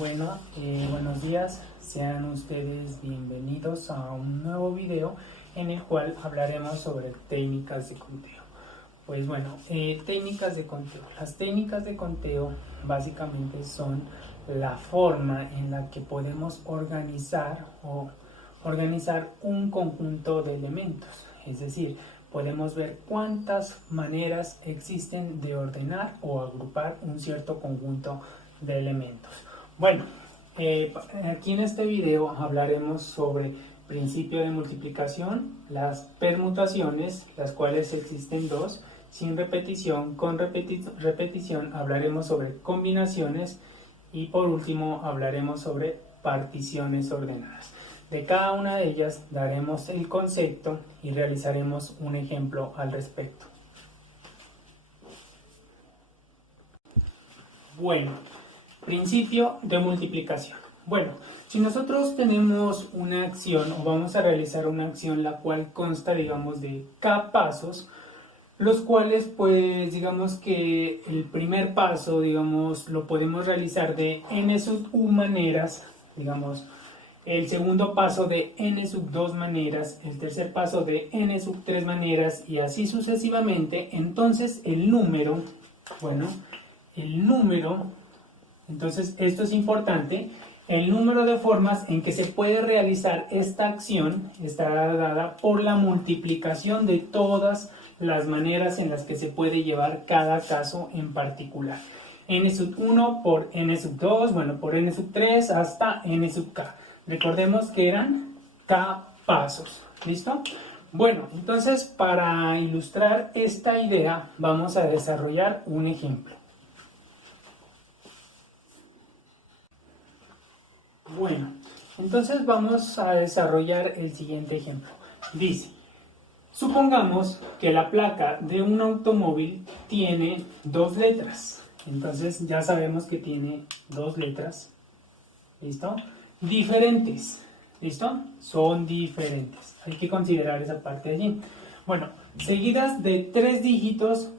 Buenos días, sean ustedes bienvenidos a un nuevo video en el cual hablaremos sobre técnicas de conteo. Técnicas de conteo. Las técnicas de conteo básicamente son la forma en la que podemos organizar un conjunto de elementos, es decir, podemos ver cuántas maneras existen de ordenar o agrupar un cierto conjunto de elementos. Aquí en este video hablaremos sobre principio de multiplicación, las permutaciones, las cuales existen dos, sin repetición, con repetición hablaremos sobre combinaciones y por último hablaremos sobre particiones ordenadas. De cada una de ellas daremos el concepto y realizaremos un ejemplo al respecto. Principio de multiplicación. Si nosotros tenemos una acción o vamos a realizar una acción la cual consta, de k pasos, los cuales digamos que el primer paso, lo podemos realizar de n sub u maneras, el segundo paso de n sub 2 maneras, el tercer paso de n sub 3 maneras y así sucesivamente. Entonces entonces esto es importante, el número de formas en que se puede realizar esta acción estará dada por la multiplicación de todas las maneras en las que se puede llevar cada caso en particular. n sub 1 por n sub 2, por n sub 3 hasta n sub k. Recordemos que eran k pasos, ¿listo? Entonces para ilustrar esta idea vamos a desarrollar un ejemplo. Entonces vamos a desarrollar el siguiente ejemplo. Dice, supongamos que la placa de un automóvil tiene dos letras. Entonces ya sabemos que tiene dos letras, ¿listo? Diferentes, ¿listo? Son diferentes. Hay que considerar esa parte allí. Seguidas de 3 dígitos,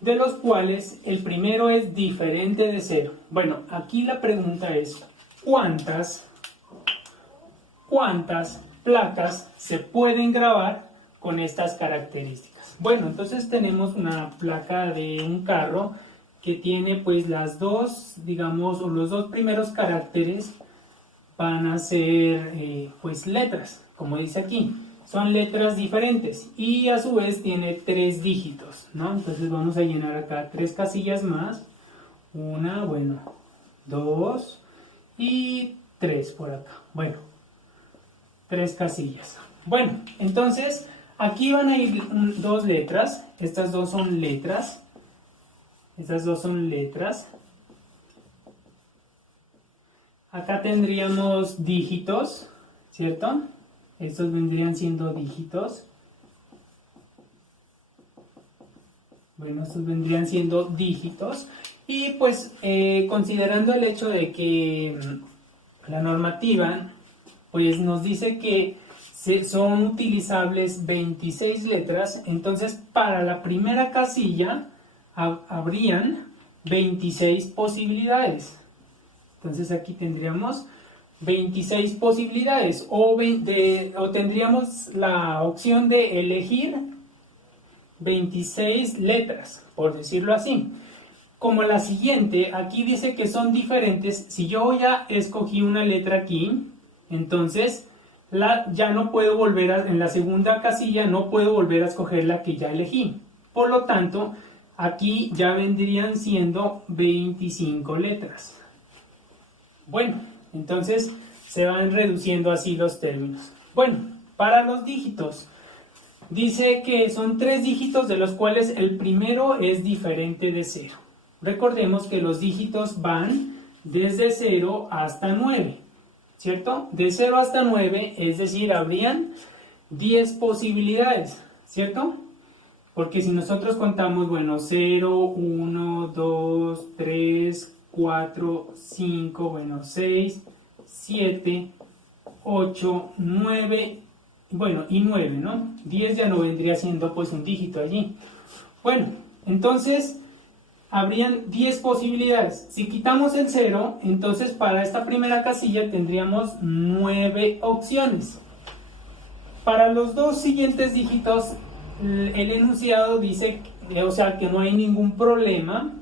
de los cuales el primero es diferente de 0. Aquí la pregunta es, ¿cuántas placas se pueden grabar con estas características? Entonces tenemos una placa de un carro que tiene las dos, o los dos primeros caracteres van a ser letras, como dice aquí. Son letras diferentes y a su vez tiene 3 dígitos, ¿no? Entonces vamos a llenar acá 3 casillas más. 1, 2 y 3 por acá. 3 casillas. Entonces aquí van a ir dos letras. Estas dos son letras. Acá tendríamos dígitos, ¿cierto? Estos vendrían siendo dígitos. Estos vendrían siendo dígitos. Y considerando el hecho de que la normativa nos dice que son utilizables 26 letras, entonces para la primera casilla habrían 26 posibilidades. Entonces aquí tendríamos 26 posibilidades o tendríamos la opción de elegir 26 letras, por decirlo así. Como la siguiente, aquí dice que son diferentes. Si yo ya escogí una letra aquí, entonces ya no puedo volver en la segunda casilla no puedo volver a escoger la que ya elegí. Por lo tanto, aquí ya vendrían siendo 25 letras. Entonces se van reduciendo así los términos. Para los dígitos, dice que son 3 dígitos de los cuales el primero es diferente de 0. Recordemos que los dígitos van desde 0 hasta 9, ¿cierto? De 0 hasta 9, es decir, habrían 10 posibilidades, ¿cierto? Porque si nosotros contamos, 0, 1, 2, 3, 4, 5, 6, 7, 8, 9, y 9, ¿no? 10 ya no vendría siendo un dígito allí. Entonces habrían 10 posibilidades. Si quitamos el 0, entonces para esta primera casilla tendríamos 9 opciones. Para los dos siguientes dígitos, el enunciado dice, o sea, que no hay ningún problema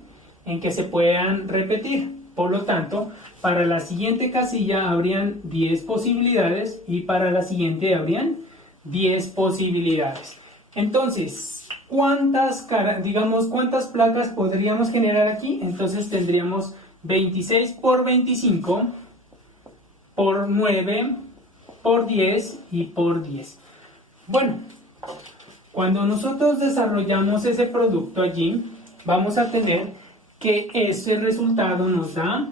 en que se puedan repetir. Por lo tanto, para la siguiente casilla habrían 10 posibilidades y para la siguiente habrían 10 posibilidades. Entonces, ¿cuántas placas podríamos generar aquí? Entonces tendríamos 26 por 25 por 9 por 10 y por 10. Bueno, cuando nosotros desarrollamos ese producto allí, vamos a tener que ese resultado nos da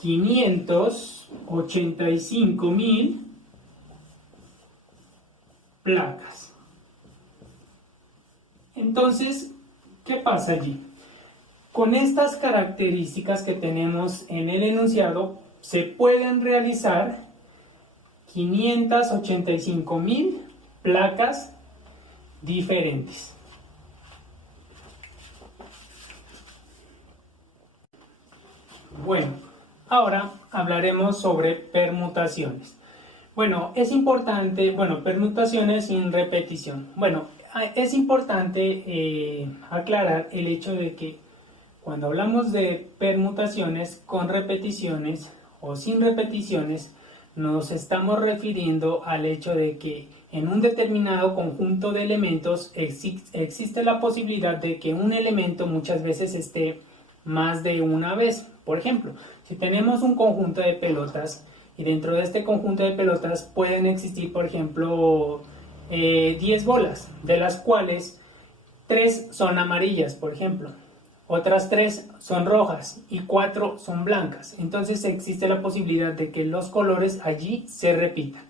585.000 placas. Entonces, ¿qué pasa allí? Con estas características que tenemos en el enunciado, se pueden realizar 585.000 placas diferentes. Bueno, ahora hablaremos sobre permutaciones. Bueno, es importante, permutaciones sin repetición. Bueno, es importante aclarar el hecho de que cuando hablamos de permutaciones con repeticiones o sin repeticiones, nos estamos refiriendo al hecho de que en un determinado conjunto de elementos existe la posibilidad de que un elemento muchas veces esté más de una vez. Por ejemplo, si tenemos un conjunto de pelotas y dentro de este conjunto de pelotas pueden existir, por ejemplo, 10 bolas, de las cuales 3 son amarillas, por ejemplo. Otras 3 son rojas y 4 son blancas. Entonces existe la posibilidad de que los colores allí se repitan.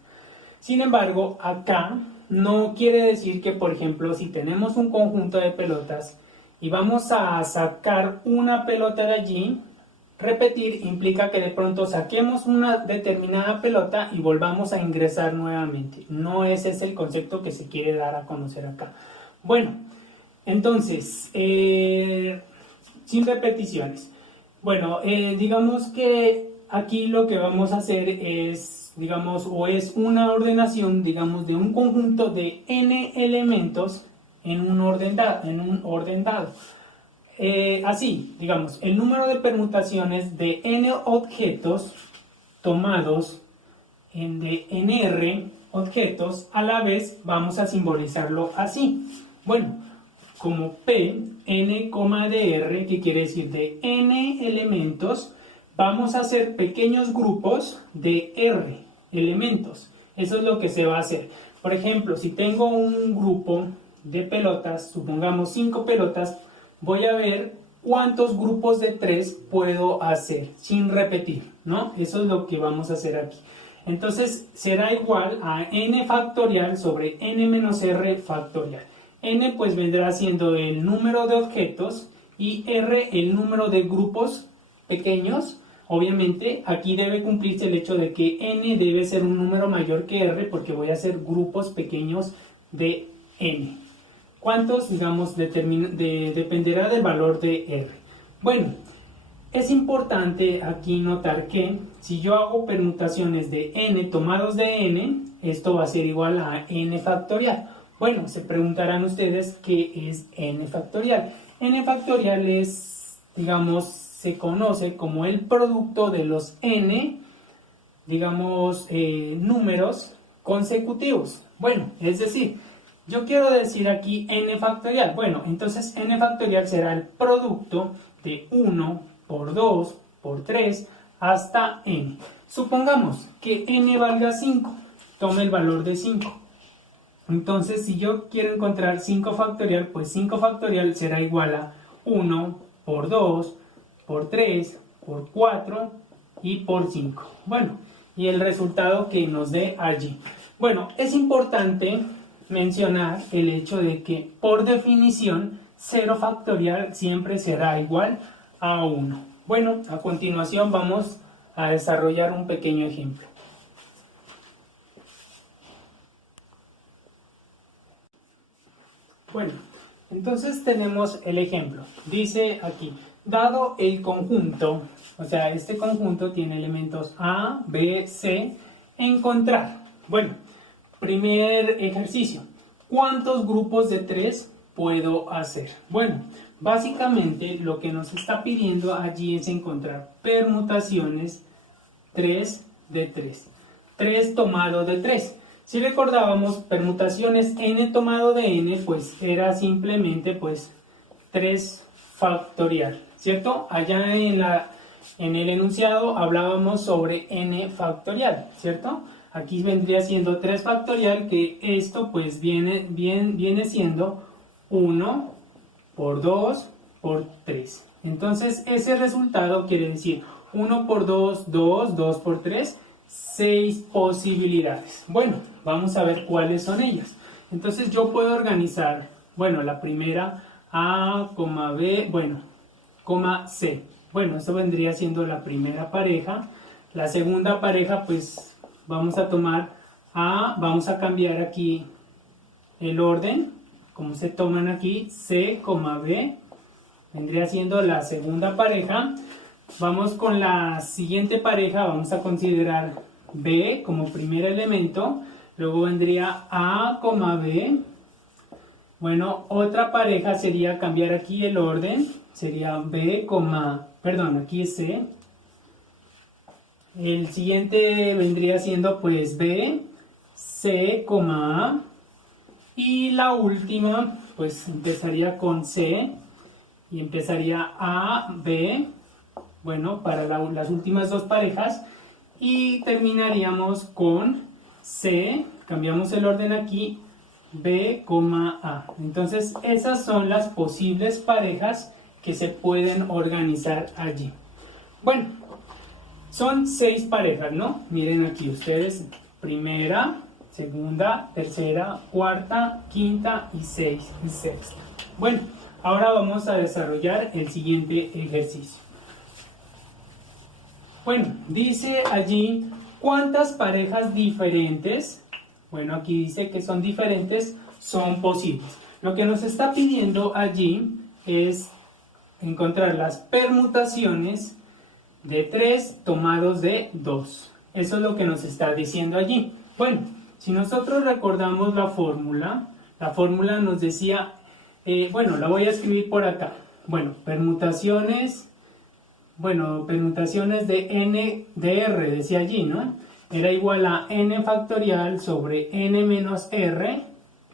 Sin embargo, acá no quiere decir que, por ejemplo, si tenemos un conjunto de pelotas y vamos a sacar una pelota de allí, repetir implica que de pronto saquemos una determinada pelota y volvamos a ingresar nuevamente. No ese es el concepto que se quiere dar a conocer acá. Bueno, entonces, sin repeticiones. Bueno, digamos que aquí lo que vamos a hacer es, es una ordenación, de un conjunto de n elementos en un orden dado. Así, el número de permutaciones de n objetos tomados de nr objetos, a la vez vamos a simbolizarlo así. Bueno, como P, n, dr, que quiere decir de n elementos, vamos a hacer pequeños grupos de r elementos. Eso es lo que se va a hacer. Por ejemplo, si tengo un grupo de pelotas, supongamos 5 pelotas, voy a ver cuántos grupos de 3 puedo hacer sin repetir, ¿no? Eso es lo que vamos a hacer aquí. Entonces será igual a n factorial sobre n menos r factorial. N pues vendrá siendo el número de objetos y R el número de grupos pequeños. Obviamente aquí debe cumplirse el hecho de que N debe ser un número mayor que R porque voy a hacer grupos pequeños de N. ¿Cuántos? Dependerá del valor de R. Bueno, es importante aquí notar que si yo hago permutaciones de N tomados de N, esto va a ser igual a N factorial. Bueno, se preguntarán ustedes qué es n factorial. N factorial es, se conoce como el producto de los n, números consecutivos. Bueno, es decir, yo quiero decir aquí n factorial. Bueno, entonces n factorial será el producto de 1 por 2 por 3 hasta n. Supongamos que n valga 5. Tome el valor de 5. Entonces, si yo quiero encontrar 5 factorial, pues 5 factorial será igual a 1 por 2, por 3, por 4 y por 5. Bueno, y el resultado que nos dé allí. Bueno, es importante mencionar el hecho de que, por definición, 0 factorial siempre será igual a 1. Bueno, a continuación vamos a desarrollar un pequeño ejemplo. Bueno, entonces tenemos el ejemplo. Dice aquí, dado el conjunto, o sea, este conjunto tiene elementos A, B, C, encontrar. Bueno, primer ejercicio. ¿Cuántos grupos de 3 puedo hacer? Bueno, básicamente lo que nos está pidiendo allí es encontrar permutaciones 3 de 3. 3 tomado de 3. Si recordábamos, permutaciones n tomado de n, pues era simplemente pues 3 factorial, ¿cierto? Allá en el enunciado hablábamos sobre n factorial, ¿cierto? Aquí vendría siendo 3 factorial, que esto pues viene siendo 1 por 2 por 3. Entonces ese resultado quiere decir 1 por 2, 2, 2 por 3, 6 posibilidades. Bueno, vamos a ver cuáles son ellas. Entonces yo puedo organizar, bueno, la primera A, B, bueno, C. Bueno, esto vendría siendo la primera pareja. La segunda pareja, pues vamos a tomar A, vamos a cambiar aquí el orden, como se toman aquí, C, B, vendría siendo la segunda pareja. Vamos con la siguiente pareja, vamos a considerar B como primer elemento, luego vendría A, B. Bueno, otra pareja sería cambiar aquí el orden, sería B, aquí es C. El siguiente vendría siendo pues B, C, A. Y la última pues empezaría con C y empezaría A, B. Bueno, para las últimas dos parejas, y terminaríamos con C, cambiamos el orden aquí, B, A. Entonces esas son las posibles parejas que se pueden organizar allí. Bueno, son 6 parejas, ¿no? Miren aquí ustedes, primera, segunda, tercera, cuarta, quinta y sexta. Bueno, ahora vamos a desarrollar el siguiente ejercicio. Bueno, dice allí cuántas parejas diferentes, bueno, aquí dice que son diferentes, son posibles. Lo que nos está pidiendo allí es encontrar las permutaciones de 3 tomados de 2. Eso es lo que nos está diciendo allí. Bueno, si nosotros recordamos la fórmula nos decía, bueno, la voy a escribir por acá. Bueno, permutaciones de n de r, decía allí, ¿no? Era igual a n factorial sobre n menos r,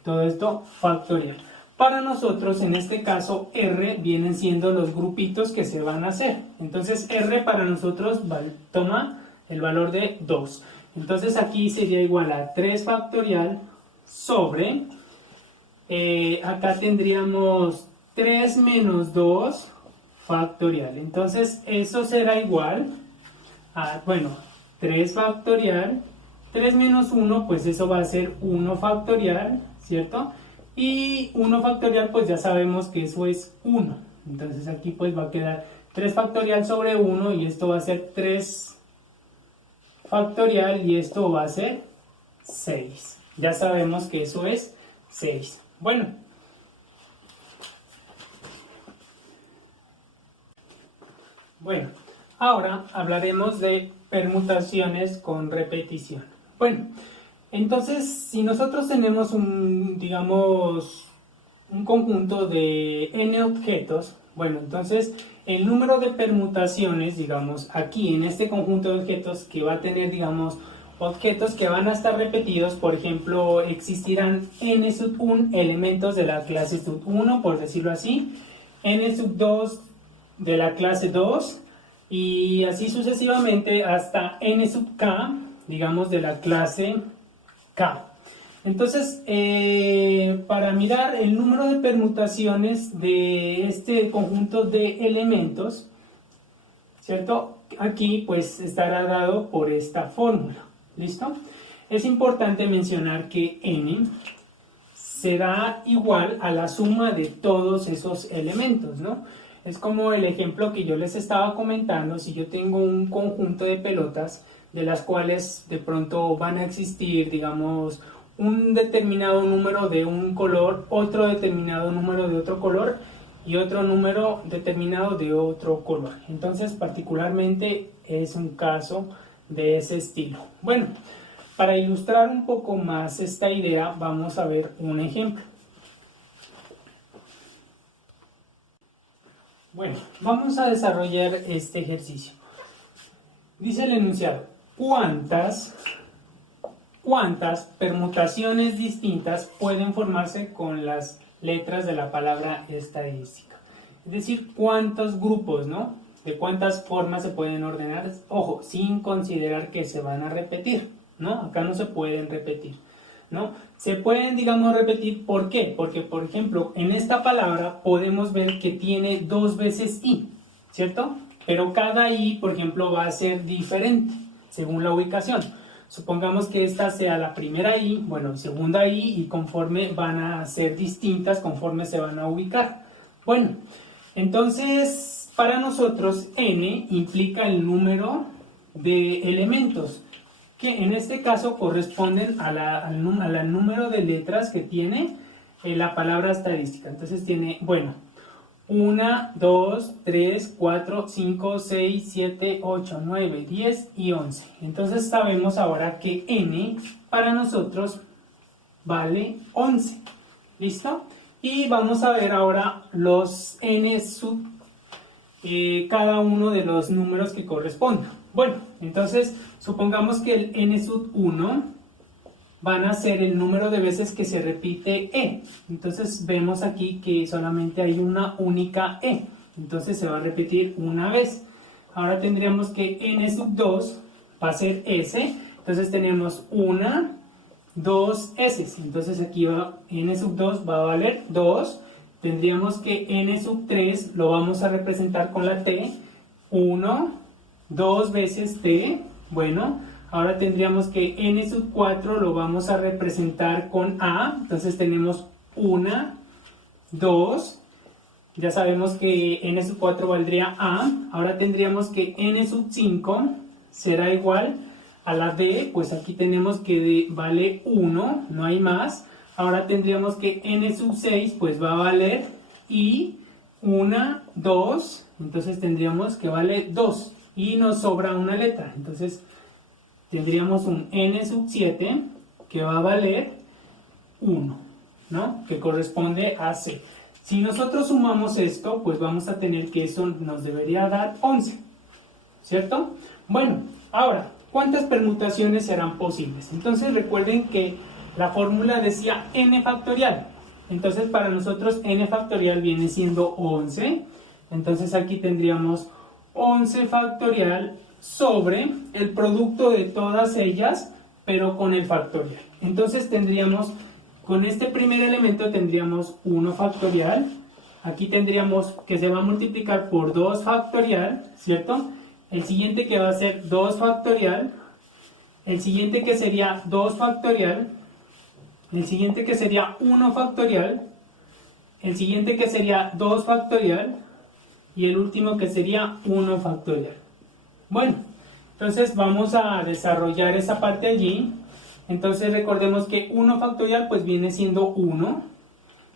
todo esto factorial. Para nosotros, en este caso, r vienen siendo los grupitos que se van a hacer. Entonces, r para nosotros toma el valor de 2. Entonces, aquí sería igual a 3 factorial sobre, acá tendríamos 3 menos 2 factorial. Entonces eso será igual a, bueno, 3 factorial, 3 menos 1, pues eso va a ser 1 factorial, ¿cierto? Y 1 factorial, pues ya sabemos que eso es 1. Entonces aquí pues va a quedar 3 factorial sobre 1 y esto va a ser 3 factorial y esto va a ser 6. Ya sabemos que eso es 6. Bueno, ahora hablaremos de permutaciones con repetición. Bueno, entonces si nosotros tenemos un conjunto de n objetos, bueno, entonces el número de permutaciones, aquí en este conjunto de objetos que va a tener, objetos que van a estar repetidos, por ejemplo, existirán n sub 1 elementos de la clase sub 1, por decirlo así, n sub 2 de la clase 2 y así sucesivamente hasta n sub k, de la clase k. Entonces, para mirar el número de permutaciones de este conjunto de elementos, ¿cierto? Aquí pues estará dado por esta fórmula, ¿listo? Es importante mencionar que n será igual a la suma de todos esos elementos, ¿no? Es como el ejemplo que yo les estaba comentando. Si yo tengo un conjunto de pelotas de las cuales de pronto van a existir, un determinado número de un color, otro determinado número de otro color, y otro número determinado de otro color. Entonces, particularmente es un caso de ese estilo. Bueno, para ilustrar un poco más esta idea, vamos a ver un ejemplo. Bueno, vamos a desarrollar este ejercicio. Dice el enunciado: ¿cuántas permutaciones distintas pueden formarse con las letras de la palabra estadística? Es decir, ¿cuántos grupos, no? De cuántas formas se pueden ordenar. Ojo, sin considerar que se van a repetir, ¿no? Acá no se pueden repetir, ¿no? Se pueden, digamos, repetir. ¿Por qué? Porque, por ejemplo, en esta palabra podemos ver que tiene 2 veces i, ¿cierto? Pero cada i, por ejemplo, va a ser diferente según la ubicación. Supongamos que esta sea la primera i, bueno, segunda i, y conforme van a ser distintas conforme se van a ubicar. Bueno, entonces para nosotros n implica el número de elementos, que en este caso corresponden al número de letras que tiene la palabra estadística. Entonces tiene, bueno, 1, 2, 3, 4, 5, 6, 7, 8, 9, 10 y 11. Entonces sabemos ahora que n para nosotros vale 11. ¿Listo? Y vamos a ver ahora los n sub cada uno de los números que correspondan. Bueno, entonces supongamos que el n sub 1 van a ser el número de veces que se repite e. Entonces vemos aquí que solamente hay una única e. Entonces se va a repetir una vez. Ahora tendríamos que n sub 2 va a ser s. Entonces tenemos 1, 2 s. Entonces aquí va, n sub 2 va a valer 2. Tendríamos que n sub 3 lo vamos a representar con la t. 1, 2 veces t. Bueno, ahora tendríamos que n sub 4 lo vamos a representar con a. Entonces tenemos 1, 2. Ya sabemos que n sub 4 valdría a. Ahora tendríamos que n sub 5 será igual a la d. Pues aquí tenemos que d vale 1, no hay más. Ahora tendríamos que n sub 6 pues va a valer y 1, 2. Entonces tendríamos que vale 2. Y nos sobra una letra. Entonces tendríamos un n sub 7 que va a valer 1, ¿no? Que corresponde a c. Si nosotros sumamos esto, pues vamos a tener que eso nos debería dar 11, ¿cierto? Bueno, ahora, ¿cuántas permutaciones serán posibles? Entonces recuerden que la fórmula decía n factorial. Entonces para nosotros n factorial viene siendo 11. Entonces aquí tendríamos 11 factorial sobre el producto de todas ellas, pero con el factorial. Entonces tendríamos, con este primer elemento tendríamos 1 factorial. Aquí tendríamos que se va a multiplicar por 2 factorial, ¿cierto? El siguiente que va a ser 2 factorial. El siguiente que sería 2 factorial. El siguiente que sería 1 factorial. El siguiente que sería 2 factorial. Y el último que sería 1 factorial. Bueno, entonces vamos a desarrollar esa parte allí. Entonces recordemos que 1 factorial pues viene siendo 1,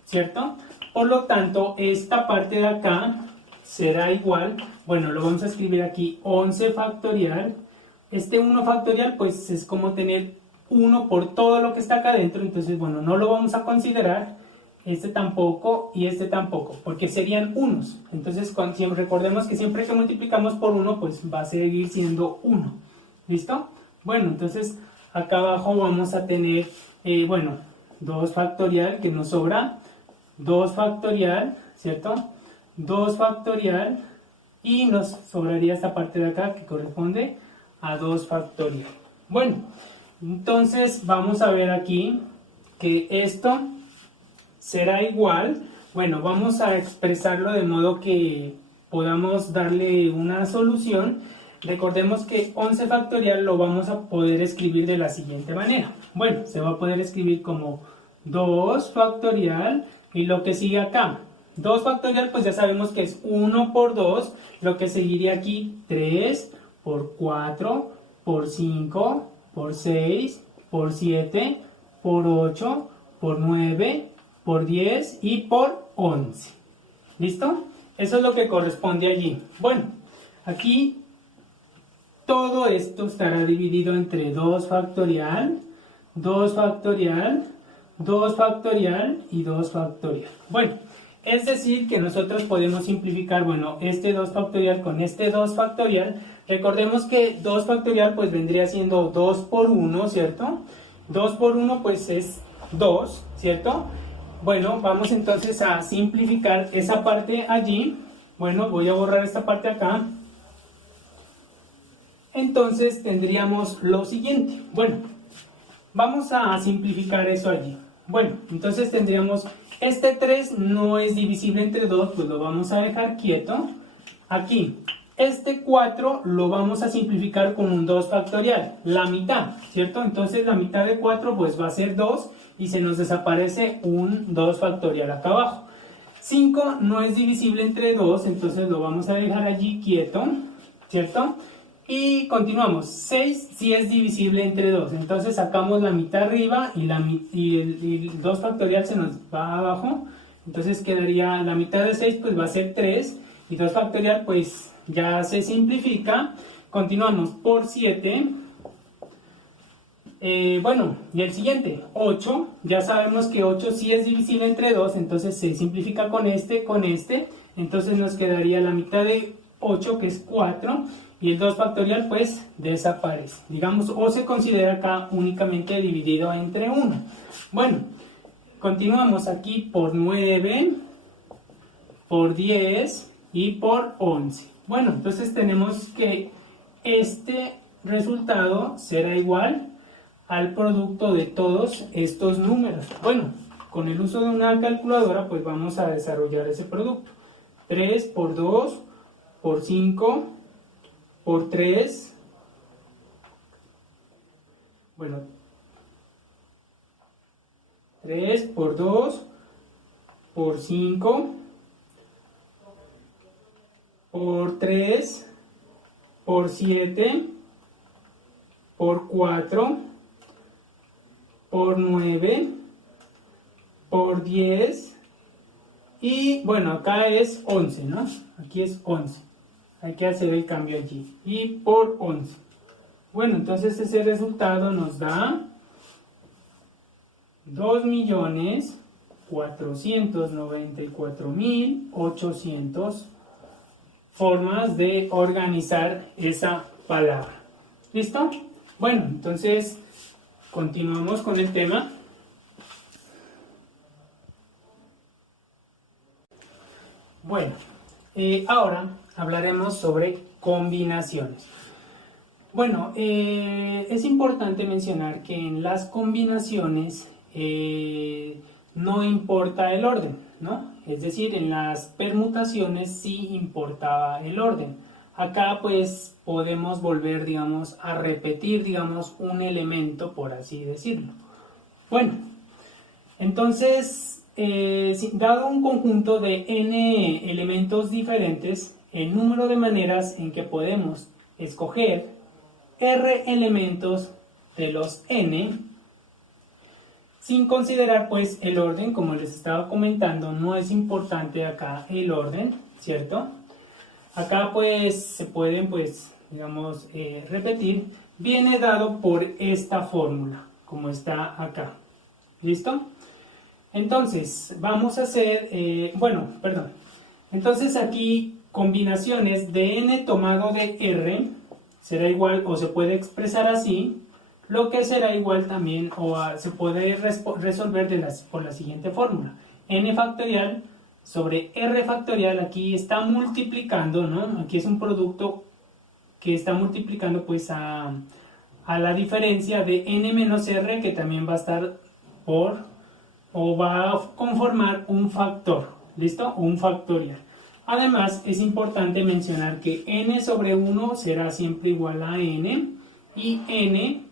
¿cierto? Por lo tanto, esta parte de acá será igual, bueno, lo vamos a escribir aquí, 11 factorial. Este 1 factorial pues es como tener 1 por todo lo que está acá adentro. Entonces, bueno, no lo vamos a considerar. Este tampoco y este tampoco, porque serían unos. Entonces, recordemos que siempre que multiplicamos por 1, pues va a seguir siendo 1. ¿Listo? Bueno, entonces acá abajo vamos a tener, bueno, 2 factorial que nos sobra, 2 factorial, ¿cierto? 2 factorial y nos sobraría esta parte de acá que corresponde a 2 factorial. Bueno, entonces vamos a ver aquí que esto será igual, bueno, vamos a expresarlo de modo que podamos darle una solución. Recordemos que 11 factorial lo vamos a poder escribir de la siguiente manera. Bueno, se va a poder escribir como 2 factorial y lo que sigue acá. 2 factorial pues ya sabemos que es 1 por 2, lo que seguiría aquí 3 por 4 por 5 por 6 por 7 por 8 por 9 por 10 y por 11. ¿Listo? Eso es lo que corresponde allí. Bueno, aquí todo esto estará dividido entre 2 factorial, 2 factorial, 2 factorial y 2 factorial. Bueno, es decir que nosotros podemos simplificar, bueno, este 2 factorial con este 2 factorial. Recordemos que 2 factorial pues vendría siendo 2 por 1, ¿cierto? 2 por 1 pues es 2, ¿cierto? Bueno, vamos entonces a simplificar esa parte allí. Bueno, voy a borrar esta parte acá. Entonces tendríamos lo siguiente. Bueno, vamos a simplificar eso allí. Bueno, entonces tendríamos este 3 no es divisible entre 2, pues lo vamos a dejar quieto. Aquí, este 4 lo vamos a simplificar con un 2 factorial, la mitad, ¿cierto? Entonces la mitad de 4 pues va a ser 2 y se nos desaparece un 2 factorial acá abajo. 5 no es divisible entre 2, entonces lo vamos a dejar allí quieto, ¿cierto? Y continuamos, 6 sí es divisible entre 2, entonces sacamos la mitad arriba y el 2 factorial se nos va abajo, entonces quedaría la mitad de 6 pues va a ser 3 y 2 factorial pues ya se simplifica. Continuamos por 7, bueno, y el siguiente, 8, ya sabemos que 8 sí es divisible entre 2, entonces se simplifica con este, entonces nos quedaría la mitad de 8 que es 4 y el 2 factorial pues desaparece, digamos, o se considera acá únicamente dividido entre 1. Bueno, continuamos aquí por 9, por 10 y por 11. Bueno, entonces tenemos que este resultado será igual al producto de todos estos números. Bueno, con el uso de una calculadora pues vamos a desarrollar ese producto. 3 por 2 por 5 por 3, bueno, 3 por 2 por 5 por 3 por 7 por 4 por 9 por 10 y bueno, acá es 11, ¿no? Aquí es 11. Hay que hacer el cambio allí. Y por 11. Bueno, entonces ese resultado nos da 2.494.800 formas de organizar esa palabra. ¿Listo? Bueno, entonces continuamos con el tema. Bueno, ahora hablaremos sobre combinaciones. Bueno, es importante mencionar que en las combinaciones no importa el orden, ¿no? Es decir, en las permutaciones sí importaba el orden. Acá pues podemos volver, digamos, a repetir, digamos, un elemento, por así decirlo. Bueno, entonces, dado un conjunto de n elementos diferentes, el número de maneras en que podemos escoger r elementos de los n, sin considerar pues el orden, como les estaba comentando, no es importante acá el orden, ¿cierto? Acá pues se pueden pues, digamos, repetir, viene dado por esta fórmula, como está acá. ¿Listo? Entonces, vamos a hacer, entonces aquí combinaciones de n tomado de r será igual, o se puede expresar así, lo que será igual también, se puede resolver por la siguiente fórmula. N factorial sobre r factorial, aquí está multiplicando, ¿no? Aquí es un producto que está multiplicando pues a la diferencia de n menos r, que también va a estar va a conformar un factor, ¿listo? Un factorial. Además, es importante mencionar que n sobre 1 será siempre igual a n, y n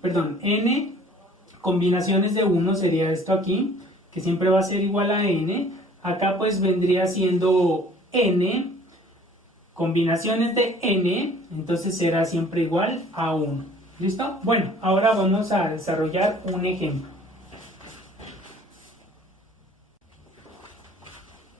combinaciones de 1 sería esto aquí, que siempre va a ser igual a n. Acá pues vendría siendo n, combinaciones de n, entonces será siempre igual a 1. ¿Listo? Bueno, ahora vamos a desarrollar un ejemplo.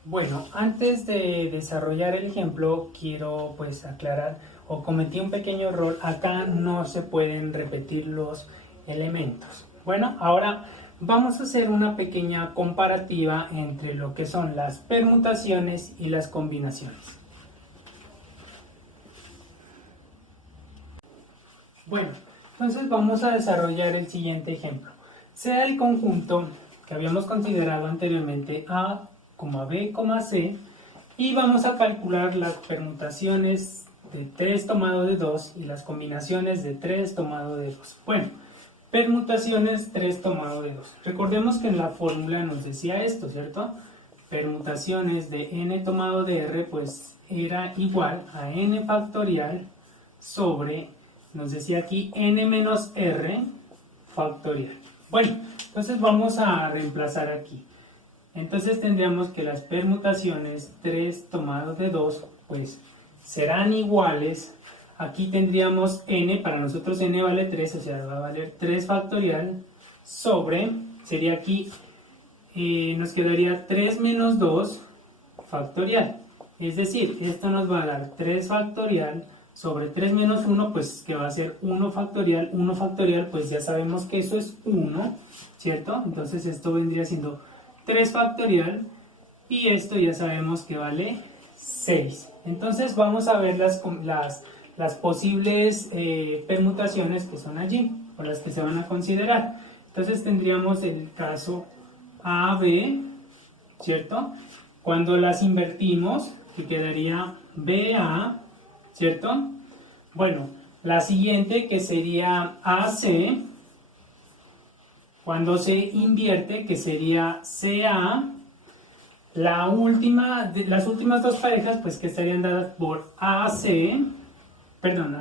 Bueno, antes de desarrollar el ejemplo, quiero pues aclarar o cometí un pequeño error. Acá no se pueden repetir los elementos. Bueno, ahora vamos a hacer una pequeña comparativa entre lo que son las permutaciones y las combinaciones. Bueno, entonces vamos a desarrollar el siguiente ejemplo. Sea el conjunto que habíamos considerado anteriormente A, B, C, y vamos a calcular las permutaciones de 3 tomado de 2 y las combinaciones de 3 tomado de 2. Bueno, permutaciones 3 tomado de 2. Recordemos que en la fórmula nos decía esto, ¿cierto? Permutaciones de n tomado de r pues era igual a n factorial sobre, nos decía aquí, n menos r factorial. Bueno, entonces vamos a reemplazar aquí. Entonces tendríamos que las permutaciones 3 tomado de 2 pues serán iguales. Aquí tendríamos n, para nosotros n vale 3, o sea va a valer 3 factorial sobre, sería aquí, nos quedaría 3 menos 2 factorial. Es decir, esto nos va a dar 3 factorial sobre 3 menos 1, pues que va a ser 1 factorial. 1 factorial, pues ya sabemos que eso es 1, ¿cierto? Entonces esto vendría siendo 3 factorial y esto ya sabemos que vale 6. Entonces vamos a ver las posibles permutaciones que son allí, o las que se van a considerar. Entonces tendríamos el caso AB, ¿cierto? Cuando las invertimos, que quedaría BA, ¿cierto? Bueno, la siguiente que sería AC, cuando se invierte, que sería CA, las últimas dos parejas, pues que estarían dadas por AC, perdón,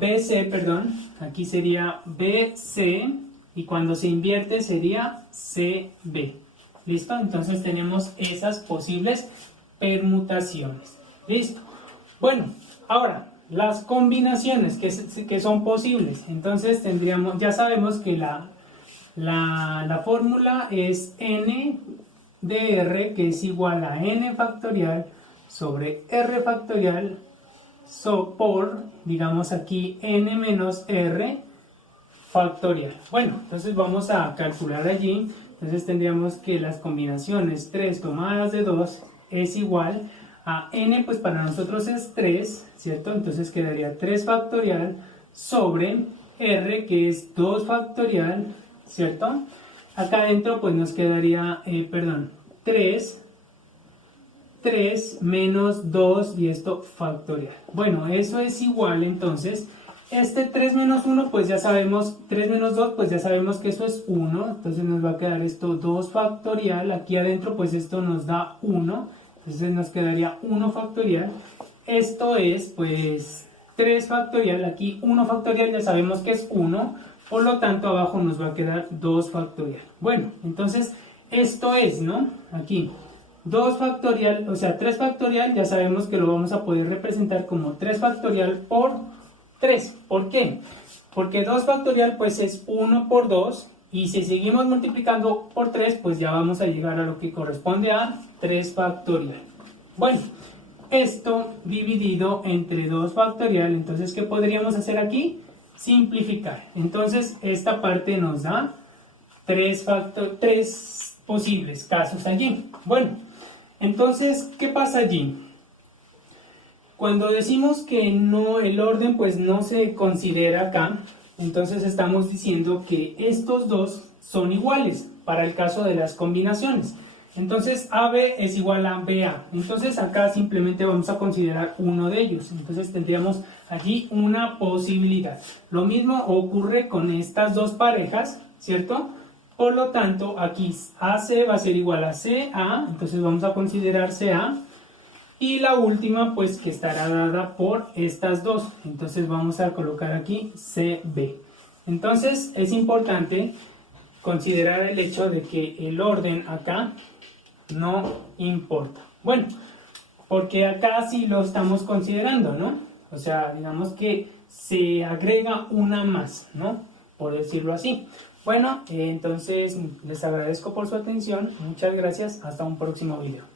BC, perdón, aquí sería BC, y cuando se invierte sería CB. ¿Listo? Entonces tenemos esas posibles permutaciones. ¿Listo? Bueno, ahora, las combinaciones que son posibles. Entonces tendríamos, ya sabemos que la fórmula es n de r, que es igual a n factorial sobre r factorial por, digamos aquí, n menos r factorial. Bueno, entonces vamos a calcular allí. Entonces tendríamos que las combinaciones 3 tomadas de 2 es igual a n, pues para nosotros es 3, ¿cierto? Entonces quedaría 3 factorial sobre r, que es 2 factorial, ¿cierto? Acá adentro pues nos quedaría, 3 menos 2 y esto factorial. Bueno, eso es igual, entonces, este 3 menos 1 pues ya sabemos, 3 menos 2 pues ya sabemos que eso es 1, entonces nos va a quedar esto 2 factorial, aquí adentro pues esto nos da 1, entonces nos quedaría 1 factorial, esto es pues 3 factorial, aquí 1 factorial ya sabemos que es 1, por lo tanto abajo nos va a quedar 2 factorial. Bueno, entonces esto es, ¿no? Aquí 2 factorial, o sea 3 factorial, ya sabemos que lo vamos a poder representar como 3 factorial por 3. ¿Por qué? Porque 2 factorial pues es 1 por 2 y si seguimos multiplicando por 3 pues ya vamos a llegar a lo que corresponde a 3 factorial. Bueno, esto dividido entre 2 factorial, entonces ¿qué podríamos hacer aquí? Simplificar. Entonces esta parte nos da 3 posibles casos allí. Bueno, entonces ¿qué pasa allí? Cuando decimos que no, el orden pues no se considera acá, entonces estamos diciendo que estos dos son iguales para el caso de las combinaciones. Entonces AB es igual a BA. Entonces acá simplemente vamos a considerar uno de ellos. Entonces tendríamos allí una posibilidad. Lo mismo ocurre con estas dos parejas, ¿cierto? Por lo tanto, aquí AC va a ser igual a CA. Entonces vamos a considerar CA. Y la última, pues que estará dada por estas dos. Entonces vamos a colocar aquí CB. Entonces es importante considerar el hecho de que el orden acá no importa. Bueno, porque acá sí lo estamos considerando, ¿no? O sea, digamos que se agrega una más, ¿no? Por decirlo así. Bueno, entonces les agradezco por su atención, muchas gracias, hasta un próximo video.